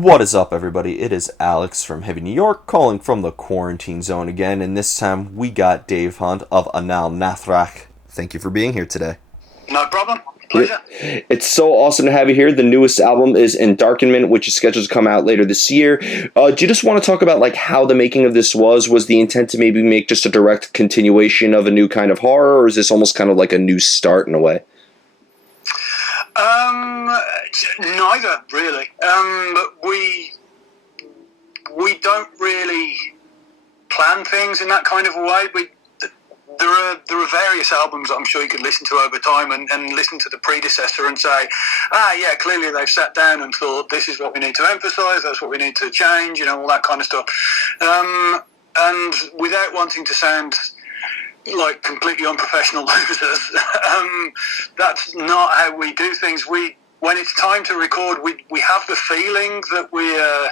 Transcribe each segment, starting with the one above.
What is up, everybody? It is Alex from Heavy New York, calling from the quarantine zone again, and this time we got Dave Hunt of Anaal Nathrakh. Thank you for being here today. No problem. Pleasure. It's so awesome to have you here. The newest album is Endarkenment, which is scheduled to come out later this year. Do you just want to talk about like how the making of this was? Was the intent to maybe make just a direct continuation of a new kind of horror, or is this almost kind of like a new start in a way? Neither really. We don't really plan things in that kind of a way. There are various albums that I'm sure you could listen to over time and listen to the predecessor and say, yeah, clearly they've sat down and thought this is what we need to emphasise, that's what we need to change, all that kind of stuff. And without wanting to sound like completely unprofessional losers, that's not how we do things. When it's time to record, we have the feeling that we're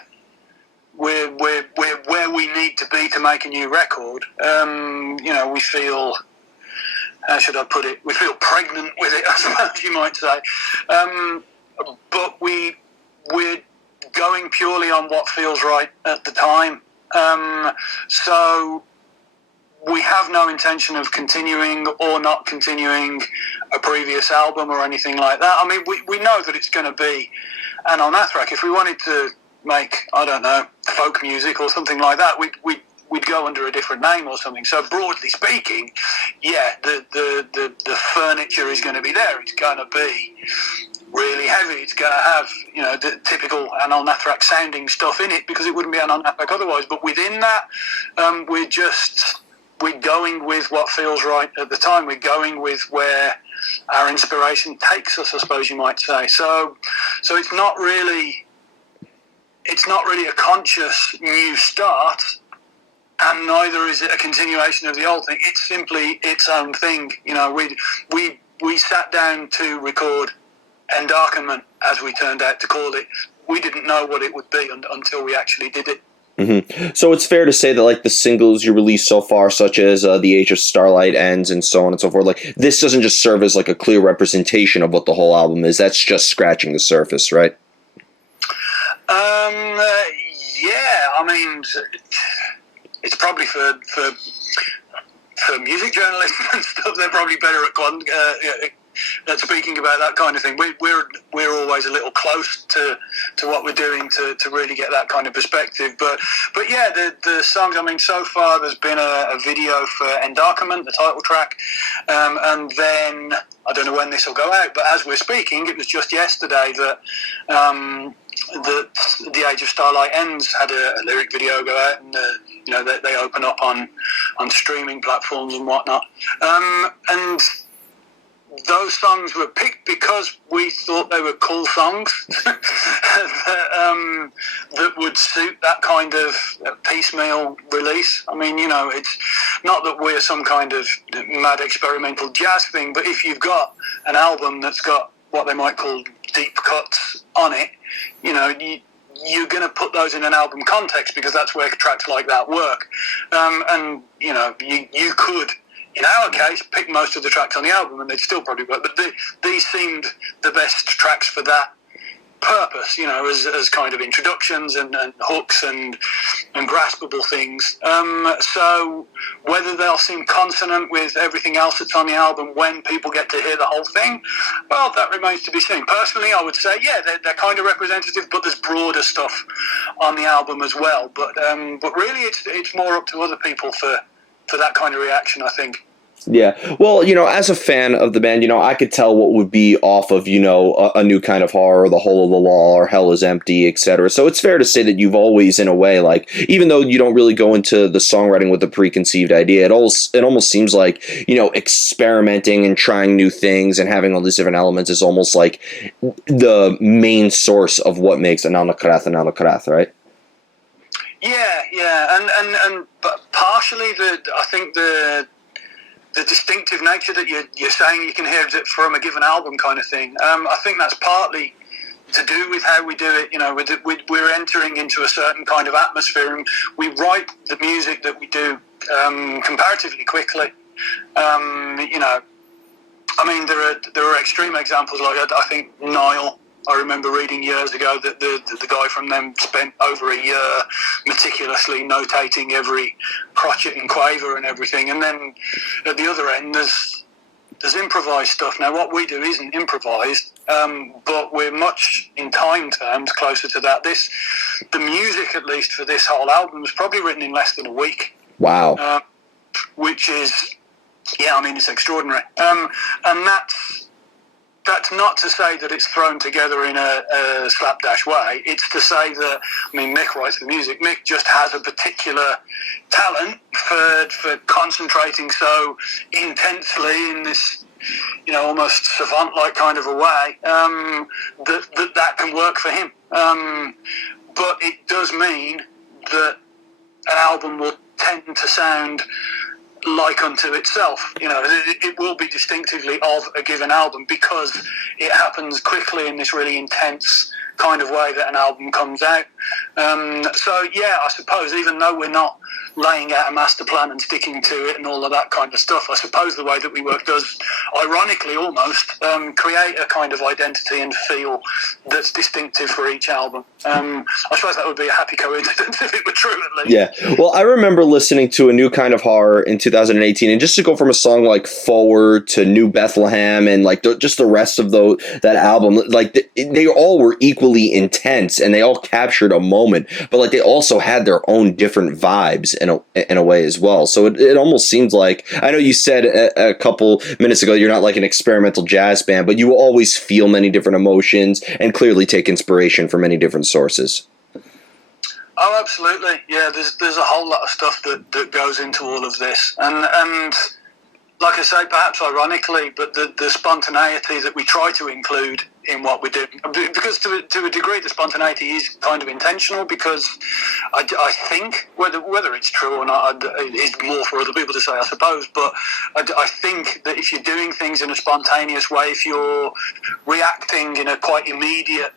where we need to be to make a new record. We feel, how should I put it? We feel pregnant with it, I suppose you might say. But we're going purely on what feels right at the time. So we have no intention of continuing or not continuing a previous album or anything like that. I mean, we know that it's going to be Anaal Nathrakh. If we wanted to make, I don't know, folk music or something like that, we'd go under a different name or something. So broadly speaking, yeah, the furniture is going to be there. It's going to be really heavy. It's going to have, the typical Anaal Nathrakh sounding stuff in it, because it wouldn't be Anaal Nathrakh otherwise. But within that, we're going with what feels right at the time. We're going with where our inspiration takes us, I suppose you might say. So it's not really a conscious new start, and neither is it a continuation of the old thing. It's simply its own thing. We sat down to record Endarkenment, as we turned out to call it. We didn't know what it would be until we actually did it. Mm-hmm. So it's fair to say that like the singles you released so far, such as The Age of Starlight Ends and so on and so forth, like this doesn't just serve as like a clear representation of what the whole album is. That's just scratching the surface, right? Yeah, I mean, it's probably for music journalists and stuff. They're probably better at speaking about that kind of thing. We're always a little close to what we're doing to really get that kind of perspective. But yeah, the songs. I mean, so far there's been a video for Endarkenment, the title track, and then I don't know when this will go out. But as we're speaking, it was just yesterday that The Age of Starlight Ends had a lyric video go out, and they open up on streaming platforms and whatnot. And those songs were picked because we thought they were cool songs that would suit that kind of piecemeal release. I mean, it's not that we're some kind of mad experimental jazz thing, but if you've got an album that's got what they might call deep cuts on it, you're going to put those in an album context, because that's where tracks like that work. And you could, in our case, pick most of the tracks on the album and they'd still probably work. But these seemed the best tracks for that purpose, as kind of introductions and hooks and graspable things. So whether they'll seem consonant with everything else that's on the album when people get to hear the whole thing, well, that remains to be seen. Personally, I would say, yeah, they're kind of representative, but there's broader stuff on the album as well. But really, it's more up to other people for that kind of reaction, I think. Yeah. Well, as a fan of the band, I could tell what would be off of, a new kind of horror, The Hole of the Law, or Hell is Empty, etc. So it's fair to say that you've always, in a way, like, even though you don't really go into the songwriting with a preconceived idea, it almost seems like, experimenting and trying new things and having all these different elements is almost like the main source of what makes Anaal Nathrakh, right? Yeah, and but partially I think the distinctive nature that you're saying you can hear from a given album kind of thing. I think that's partly to do with how we do it. We're entering into a certain kind of atmosphere, and we write the music that we do comparatively quickly. I mean, there are extreme examples like I think Nile I remember reading years ago that the guy from them spent over a year meticulously notating every crotchet and quaver and everything. And then at the other end, there's improvised stuff. Now, what we do isn't improvised, but we're much, in time terms, closer to that. The music, at least for this whole album, was probably written in less than a week. Wow. Which is, yeah, I mean, it's extraordinary. And that's not to say that it's thrown together in a slapdash way. It's to say that, I mean, Mick writes the music. Mick just has a particular talent for concentrating so intensely in this, almost savant-like kind of a way, that can work for him. But it does mean that an album will tend to sound like unto itself. It will be distinctively of a given album because it happens quickly in this really intense kind of way that an album comes out. So yeah, I suppose even though we're not laying out a master plan and sticking to it and all of that kind of stuff, I suppose the way that we work does, ironically almost, create a kind of identity and feel that's distinctive for each album. I suppose that would be a happy coincidence if it were true, at least. Yeah. Well, I remember listening to A New Kind of Horror in 2018, and just to go from a song like Forward to New Bethlehem and like just the rest of that album, like they all were equally intense and they all captured a moment, but like they also had their own different vibes in a way as well. So it almost seems like, I know you said a couple minutes ago you're not like an experimental jazz band, but you always feel many different emotions and clearly take inspiration from many different sources. Oh, absolutely. Yeah, there's a whole lot of stuff that goes into all of this, and like I say, perhaps ironically, but the spontaneity that we try to include in what we do, because to a degree the spontaneity is kind of intentional, because I think, whether it's true or not is more for other people to say, I suppose, but I think that if you're doing things in a spontaneous way, if you're reacting in a quite immediate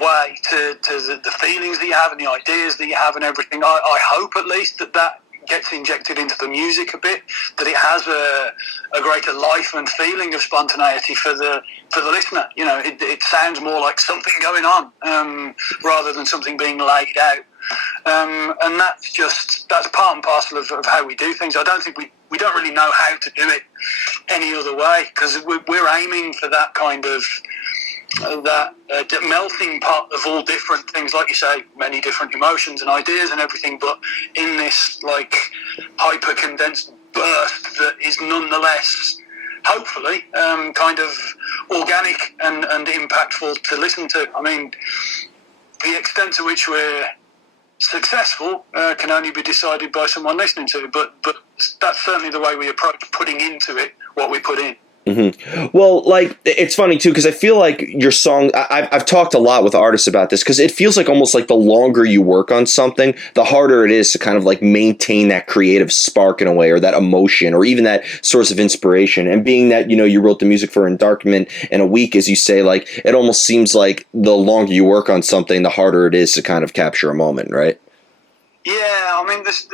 way to the feelings that you have and the ideas that you have and everything, I hope at least that gets injected into the music a bit, that it has a greater life and feeling of spontaneity for the listener. It sounds more like something going on rather than something being laid out. And that's part and parcel of how we do things. I don't think we don't really know how to do it any other way, because we're aiming for that kind of that melting pot of all different things, like you say, many different emotions and ideas and everything, but in this like hyper condensed burst that is nonetheless, hopefully, kind of organic and impactful to listen to. I mean, the extent to which we're successful can only be decided by someone listening to it, but that's certainly the way we approach putting into it what we put in. Mm-hmm. Well, like, it's funny too, because I feel like your song, I've talked a lot with artists about this, because it feels like almost like the longer you work on something, the harder it is to kind of like maintain that creative spark in a way, or that emotion, or even that source of inspiration. And being that, you wrote the music for Endarkenment in a week, as you say, like, it almost seems like the longer you work on something, the harder it is to kind of capture a moment, right? Yeah, I mean, there's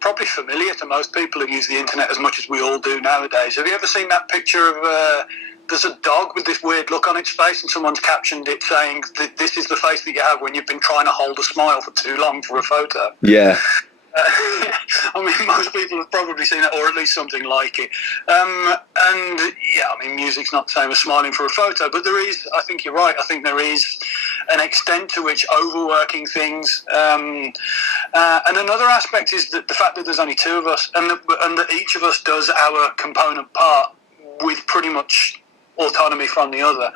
probably familiar to most people who use the internet as much as we all do nowadays. Have you ever seen that picture of there's a dog with this weird look on its face, and someone's captioned it saying, "This is the face that you have when you've been trying to hold a smile for too long for a photo"? Yeah. I mean, most people have probably seen it, or at least something like it. And yeah, I mean, music's not the same as smiling for a photo, but there is, I think you're right, I think there is an extent to which overworking things. And another aspect is that the fact that there's only two of us, and that each of us does our component part with pretty much autonomy from the other.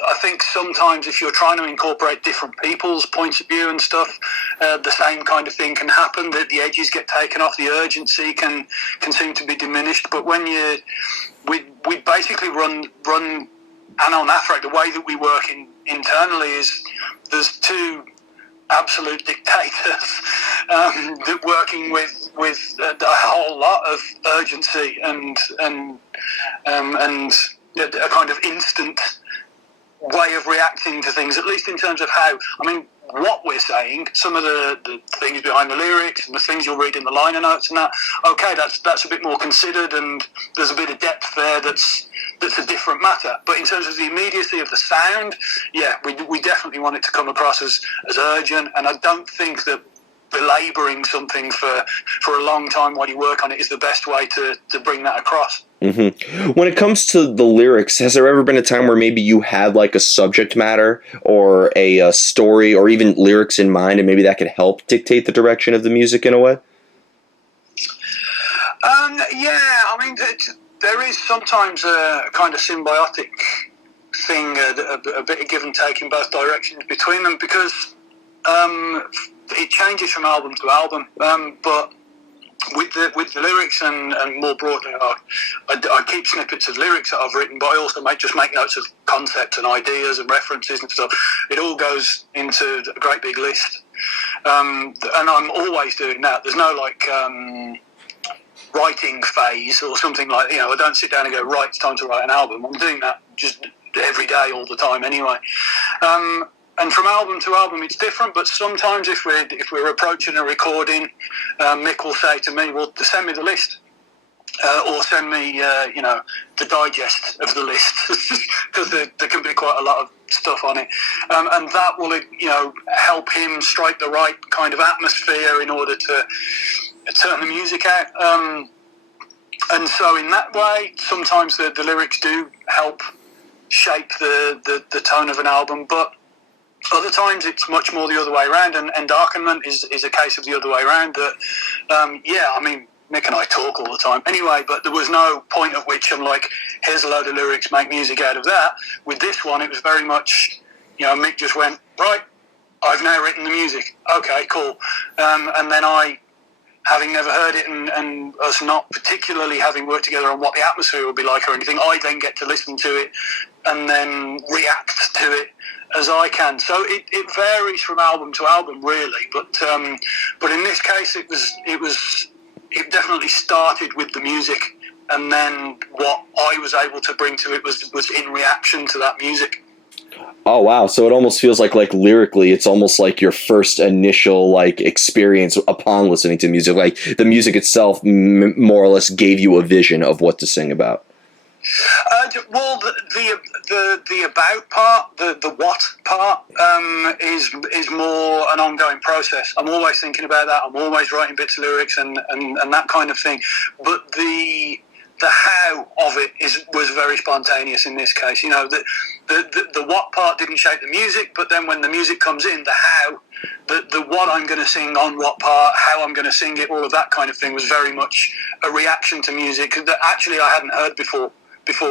I think sometimes if you're trying to incorporate different people's points of view and stuff, the same kind of thing can happen, that the edges get taken off, the urgency can seem to be diminished. But when we basically run Anaal Nathrakh, the way that we work internally is there's two absolute dictators that working with a whole lot of urgency and a kind of instant way of reacting to things, at least in terms of how, I mean, what we're saying, some of the things behind the lyrics and the things you'll read in the liner notes and that, okay, that's a bit more considered, and there's a bit of depth there that's a different matter. But in terms of the immediacy of the sound, yeah, we definitely want it to come across as urgent, and I don't think that belabouring something for a long time while you work on it is the best way to bring that across. Mm-hmm. When it comes to the lyrics, has there ever been a time where maybe you had like a subject matter or a story or even lyrics in mind, and maybe that could help dictate the direction of the music in a way? Yeah, I mean, there is sometimes a kind of symbiotic thing, a bit of give and take in both directions between them, because it changes from album to album. But with the lyrics and more broadly, I keep snippets of lyrics that I've written, but I also just make notes of concepts and ideas and references and stuff. It all goes into a great big list, and I'm always doing that. There's no like writing phase or something like, I don't sit down and go, right, it's time to write an album. I'm doing that just every day, all the time anyway. And from album to album, it's different. But sometimes, if we're approaching a recording, Mick will say to me, "Well, send me the list, or send me, the digest of the list," because there can be quite a lot of stuff on it, and that will, help him strike the right kind of atmosphere in order to turn the music out. And so, in that way, sometimes the lyrics do help shape the tone of an album, but other times it's much more the other way around, and Endarkenment is a case of the other way around. That, I mean, Mick and I talk all the time anyway, but there was no point at which I'm like, here's a load of lyrics, make music out of that. With this one, it was very much, Mick just went, right, I've now written the music. Okay, cool. And then I, having never heard it and us not particularly having worked together on what the atmosphere would be like or anything, I then get to listen to it and then react to it as I can. So it varies from album to album, really. But in this case, it definitely started with the music, and then what I was able to bring to it was in reaction to that music. Oh wow! So it almost feels like lyrically, it's almost like your first initial like experience upon listening to music. Like the music itself, more or less, gave you a vision of what to sing about. Well, the about part, the what part, is more an ongoing process. I'm always thinking about that. I'm always writing bits of lyrics and that kind of thing. But the how of it was very spontaneous in this case. The what part didn't shape the music, but then when the music comes in, the how, the what I'm going to sing on what part, how I'm going to sing it, all of that kind of thing was very much a reaction to music that actually I hadn't heard before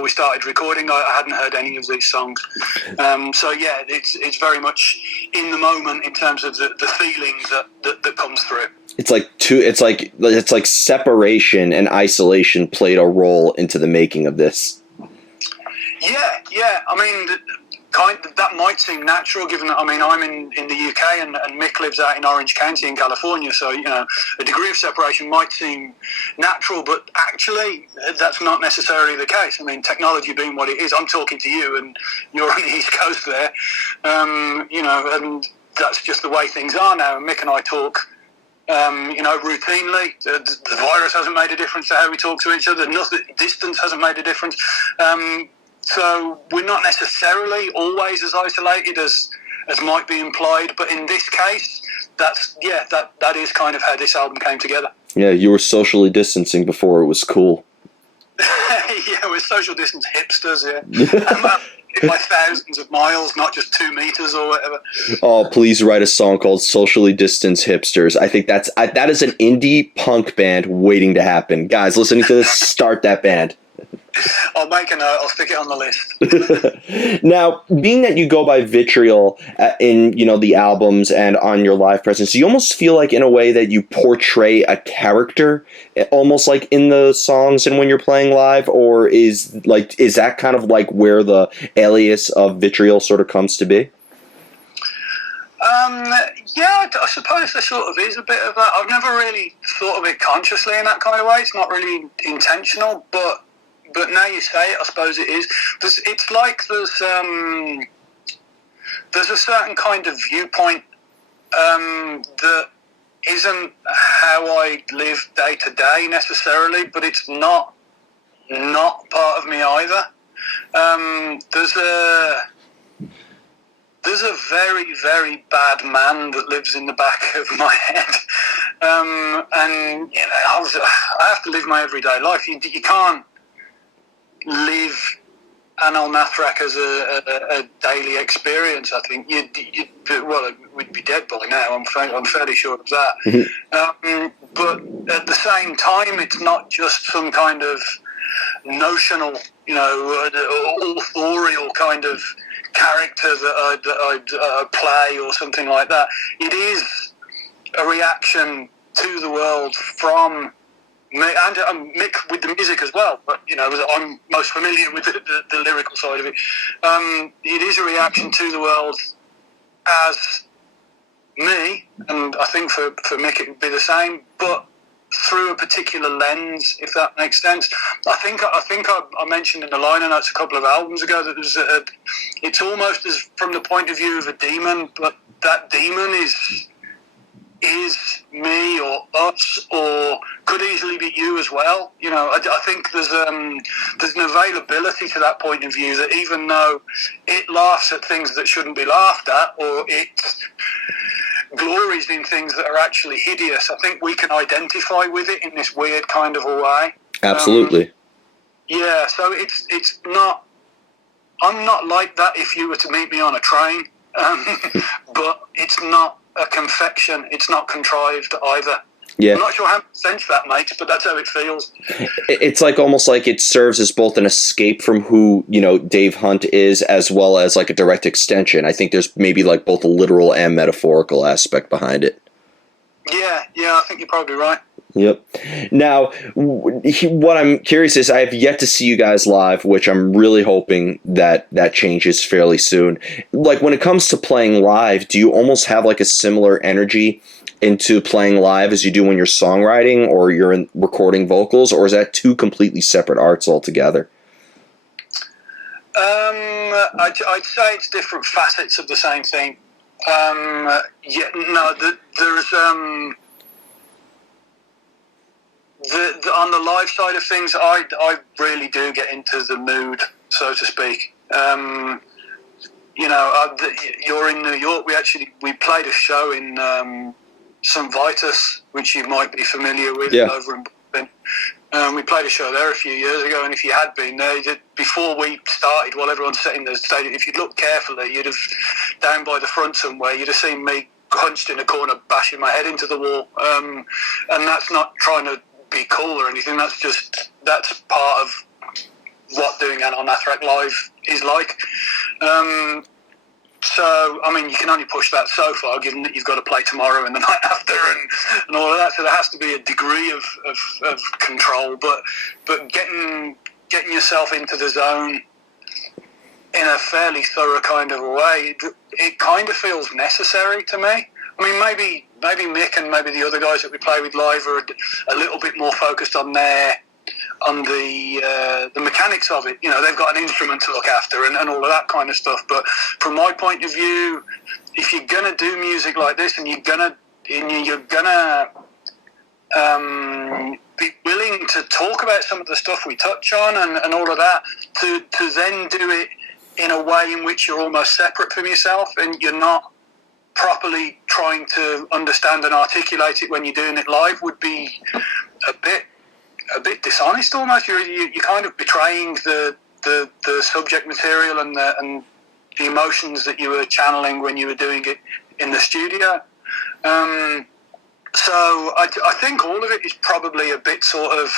we started recording. I hadn't heard any of these songs. So yeah, it's very much in the moment in terms of the feeling that comes through. It's like separation and isolation played a role into the making of this. Yeah. I mean, that might seem natural, given that, I'm in the UK and Mick lives out in Orange County in California, so a degree of separation might seem natural, but actually that's not necessarily the case. I mean, technology being what it is, I'm talking to you and you're on the East Coast there, and that's just the way things are now. Mick and I talk routinely. The virus hasn't made a difference to how we talk to each other. Nothing, distance hasn't made a difference. So we're not necessarily always as isolated as might be implied, but in this case, that is kind of how this album came together. Yeah, you were socially distancing before it was cool. Yeah, we're social distance hipsters, yeah. By thousands of miles, not just 2 meters or whatever. Oh, please write a song called Socially Distanced Hipsters. I think that is an indie punk band waiting to happen. Guys, listening to this, start that band. I'll make a note. I'll stick it on the list. Now, being that you go by Vitriol in the albums and on your live presence, do you almost feel like in a way that you portray a character, almost like in the songs and when you're playing live, or is that kind of like where the alias of Vitriol sort of comes to be? Yeah, I suppose there sort of is a bit of that. I've never really thought of it consciously in that kind of way. It's not really intentional, but now you say it, I suppose it is. It's like there's a certain kind of viewpoint that isn't how I live day to day necessarily, but it's not part of me either. There's a very, very bad man that lives in the back of my head, and I have to live my everyday life. You can't live Anaal Nathrakh as a daily experience. I think we'd be dead by now. I'm fairly sure of that. Mm-hmm. But at the same time, it's not just some kind of notional, authorial kind of character that I'd play or something like that. It is a reaction to the world from me, and mixed with the music as well. But I'm most familiar with the lyrical side of it. It is a reaction to the world as me, and I think for Mick it would be the same, but through a particular lens, if that makes sense. I think I mentioned in the liner notes a couple of albums ago that it's almost as from the point of view of a demon, but that demon is me or us, or could easily be you as well. I think there's an availability to that point of view that even though it laughs at things that shouldn't be laughed at, or it glories in things that are actually hideous, I think we can identify with it in this weird kind of a way. Absolutely. Yeah, so it's not. I'm not like that if you were to meet me on a train, but it's not a confection. It's not contrived either. Yeah. I'm not sure how much sense that makes, but that's how it feels. It's like almost like it serves as both an escape from who, Dave Hunt is, as well as like a direct extension. I think there's maybe like both a literal and metaphorical aspect behind it. Yeah, I think you're probably right. Yep. Now, what I'm curious is I have yet to see you guys live, which I'm really hoping that changes fairly soon. Like when it comes to playing live, do you almost have like a similar energy into playing live as you do when you're songwriting or you're recording vocals, or is that two completely separate arts altogether? I'd say it's different facets of the same thing. There's on the live side of things, I really do get into the mood, so to speak. You're in New York. We played a show in St. Vitus, which you might be familiar with, over in Brooklyn. We played a show there a few years ago, and if you had been there, before we started, while everyone's sitting the stadium, if you'd looked carefully, you'd have, down by the front somewhere, you'd have seen me hunched in a corner, bashing my head into the wall. And that's not trying to be cool or anything. That's part of what doing Anaal Nathrakh live is like. So, you can only push that so far, given that you've got to play tomorrow and the night after and all of that. So there has to be a degree of control. But getting yourself into the zone in a fairly thorough kind of a way, it kind of feels necessary to me. Maybe Mick and maybe the other guys that we play with live are a little bit more focused on the mechanics of it. They've got an instrument to look after and all of that kind of stuff. But from my point of view, if you're gonna do music like this and you're gonna be willing to talk about some of the stuff we touch on and all of that, to then do it in a way in which you're almost separate from yourself and you're not properly trying to understand and articulate it when you're doing it live, would be a bit dishonest almost. You're kind of betraying the subject material and the emotions that you were channeling when you were doing it in the studio. So I think all of it is probably a bit sort of,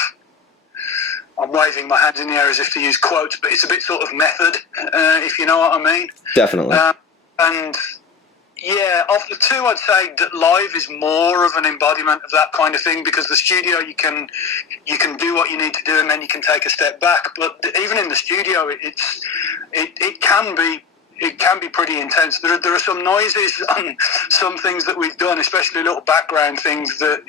I'm waving my hands in the air as if to use quotes, but it's a bit sort of method, if you know what I mean. Definitely. And yeah, of the two, I'd say that live is more of an embodiment of that kind of thing, because the studio you can do what you need to do and then you can take a step back. But even in the studio, it can be pretty intense. There are some noises on some things that we've done, especially little background things that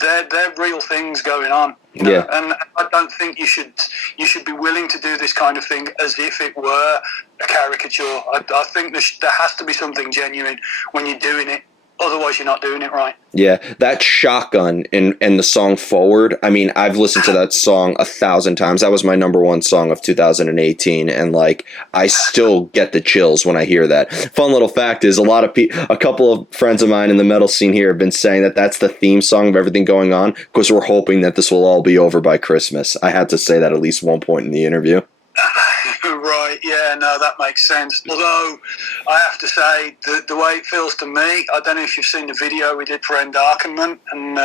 they're real things going on. Yeah. And I don't think you should be willing to do this kind of thing as if it were a caricature. I think there has to be something genuine when you're doing it. Otherwise, you're not doing it right. Yeah, that shotgun in the song Forward. I mean, I've listened to that song 1,000 times. That was my number one song of 2018, and like I still get the chills when I hear that. Fun little fact is a couple of friends of mine in the metal scene here have been saying that that's the theme song of everything going on because we're hoping that this will all be over by Christmas. I had to say that at least one point in the interview. Right, yeah, no, that makes sense. Although, I have to say, the way it feels to me, I don't know if you've seen the video we did for Endarkenment, and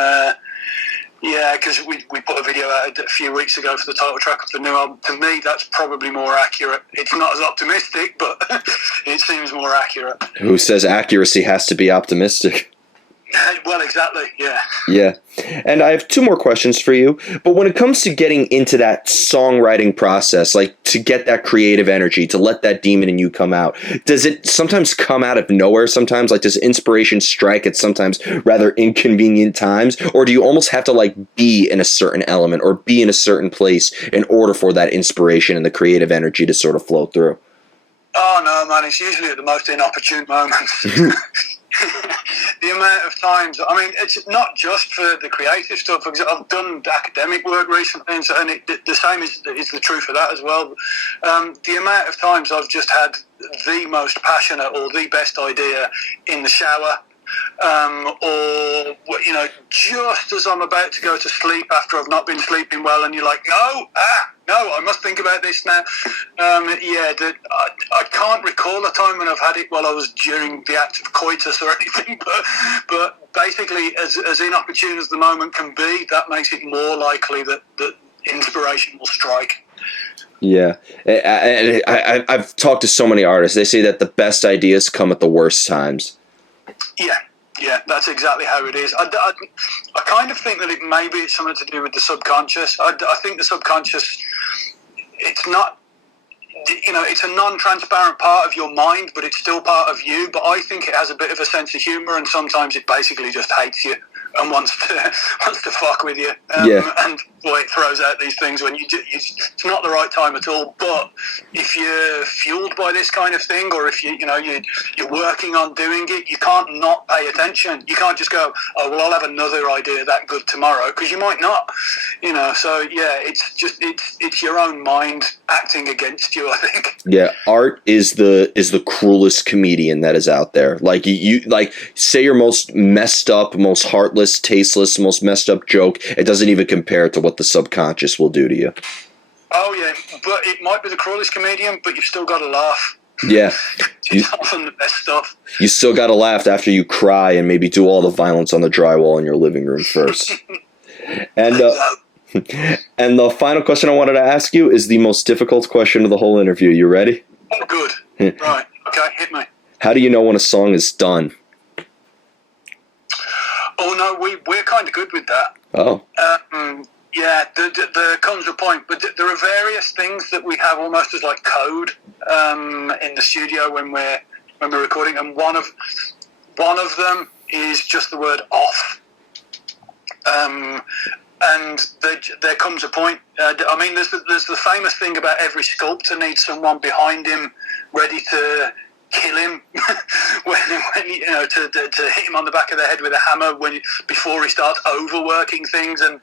yeah, because we put a video out a few weeks ago for the title track of the new album. To me, that's probably more accurate. It's not as optimistic, but it seems more accurate. Who says accuracy has to be optimistic? Well, exactly, yeah. Yeah. And I have two more questions for you. But when it comes to getting into that songwriting process, like to get that creative energy, to let that demon in you come out, does it sometimes come out of nowhere sometimes? Like, does inspiration strike at sometimes rather inconvenient times? Or do you almost have to, like, be in a certain element or be in a certain place in order for that inspiration and the creative energy to sort of flow through? Oh, no, man, it's usually at the most inopportune moments. The amount of times, I mean, it's not just for the creative stuff. I've done academic work recently, and the same is the truth for that as well. The amount of times I've just had the most passionate or the best idea in the shower, or just as I'm about to go to sleep after I've not been sleeping well, and you're like, no, I must think about this now. I can't recall a time when I've had it while I was during the act of coitus or anything, but basically, as inopportune as the moment can be, that makes it more likely that inspiration will strike. Yeah, I've talked to so many artists. They say that the best ideas come at the worst times. Yeah, that's exactly how it is. I kind of think that maybe it's something to do with the subconscious. I think the subconscious, it's not, it's a non-transparent part of your mind, but it's still part of you. But I think it has a bit of a sense of humour, and sometimes it basically just hates you and wants to fuck with you. And boy, it throws out these things when it's not the right time at all. But if you're fueled by this kind of thing, or if you're working on doing it, you can't not pay attention. You can't just go, oh well, I'll have another idea that good tomorrow, because you might not. So yeah, it's your own mind acting against you, I think. Yeah, art is the cruelest comedian that is out there. Like you like say your most messed up, most heartless, tasteless, most messed up joke, it doesn't even compare to what the subconscious will do to you. Oh yeah, but it might be the cruelest comedian, but you've still got to laugh. Yeah. It's often the best stuff. You still got to laugh after you cry and maybe do all the violence on the drywall in your living room first. And and the final question I wanted to ask you is the most difficult question of the whole interview. You ready? Oh, good. Right. Okay, hit me. How do you know when a song is done? Oh no, we're kind of good with that. Oh. Yeah, there comes a point, but there are various things that we have almost as like code in the studio when we're recording, and one of them is just the word off. And there comes a point. I mean, there's the famous thing about every sculptor needs someone behind him ready to kill him when to hit him on the back of the head with a hammer before he starts overworking things, and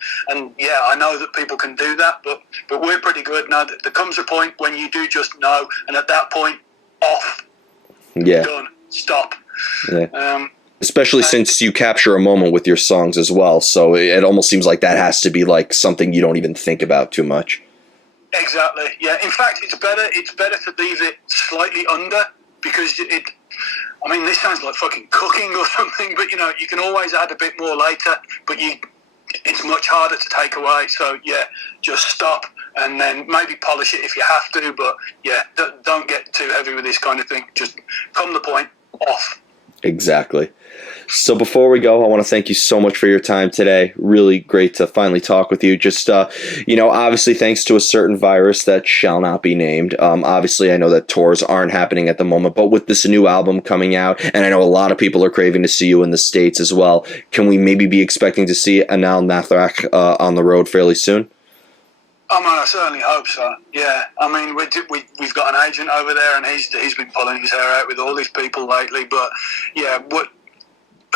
yeah, I know that people can do that, but we're pretty good now. There comes a point when you do just know, and at that point, off. Yeah. Done. Stop. Yeah. Especially since you capture a moment with your songs as well, so it almost seems like that has to be like something you don't even think about too much. Exactly. Yeah. In fact, it's better to leave it slightly under, because I mean, this sounds like fucking cooking or something, but you can always add a bit more later, but it's much harder to take away. So yeah, just stop and then maybe polish it if you have to, but yeah, don't get too heavy with this kind of thing. Just come the point, off. Exactly. So before we go, I want to thank you so much for your time today. Really great to finally talk with you. Just, obviously thanks to a certain virus that shall not be named. Obviously, I know that tours aren't happening at the moment, but with this new album coming out, and I know a lot of people are craving to see you in the States as well, can we maybe be expecting to see Anaal Nathrakh on the road fairly soon? Oh man, I certainly hope so. Yeah, I mean, we've got an agent over there, and he's been pulling his hair out with all these people lately. But yeah,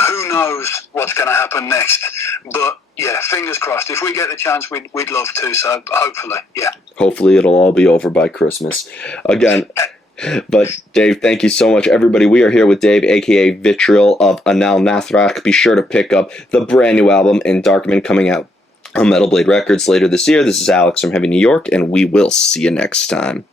who knows what's going to happen next? But yeah, fingers crossed. If we get the chance, we'd love to. So hopefully, yeah. Hopefully, it'll all be over by Christmas. Again. But Dave, thank you so much, everybody. We are here with Dave, aka Vitriol of Anaal Nathrakh. Be sure to pick up the brand new album Endarkenment coming out on Metal Blade Records later this year. This is Alex from Heavy New York, and we will see you next time.